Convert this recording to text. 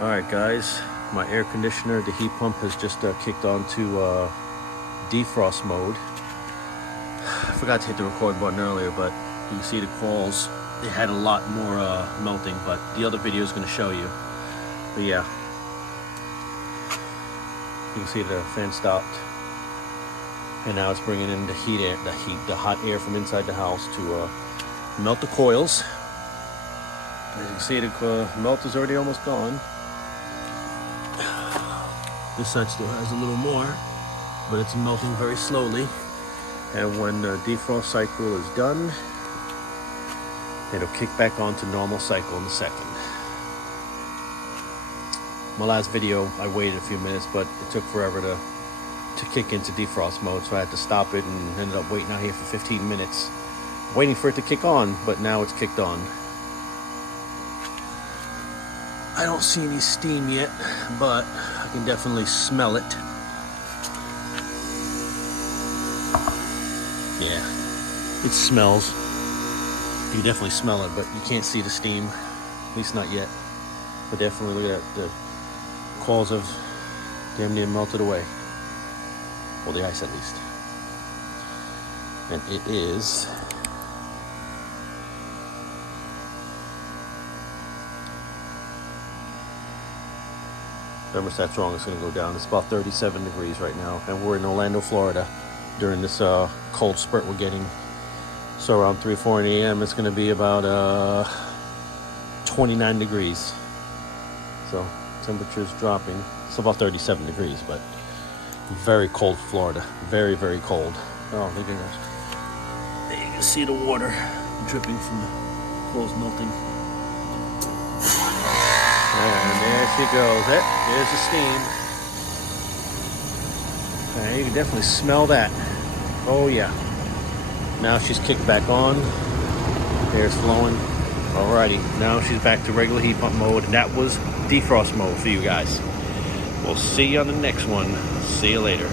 Alright guys, my air conditioner, the heat pump has just kicked on to defrost mode. I forgot to hit the record button earlier, but you can see the qualls. They had a lot more melting, but the other video is going to show you. But yeah, you can see the fan stopped, and now it's bringing in the heat air, the hot air from inside the house to melt the coils. As you can see, the melt is already almost gone. This side still has a little more, but it's melting very slowly. And when the defrost cycle is done, it'll kick back on to normal cycle in a second. My last video, I waited a few minutes, but it took forever to kick into defrost mode, so I had to stop it and ended up waiting out here for 15 minutes, waiting for it to kick on, but now it's kicked on. I don't see any steam yet, but I can definitely smell it. Yeah, it smells. You definitely smell it, but you can't see the steam, at least not yet. But definitely look at the coils have damn near melted away. Well, the ice at least. And it is thermostat's wrong, it's going to go down. It's about 37 degrees right now, and we're in Orlando, Florida during this cold spurt we're getting. So around 3 or 4 a.m. it's going to be about 29 degrees. So temperature's dropping. It's about 37 degrees, but very cold Florida. Very, very cold. Oh, look at that. There you can see the water dripping from the coals melting. And there she goes. There's the steam. You can definitely smell that. Oh yeah. Now she's kicked back on. Air's flowing. Alrighty. Now she's back to regular heat pump mode, and that was defrost mode for you guys. We'll see you on the next one. See you later.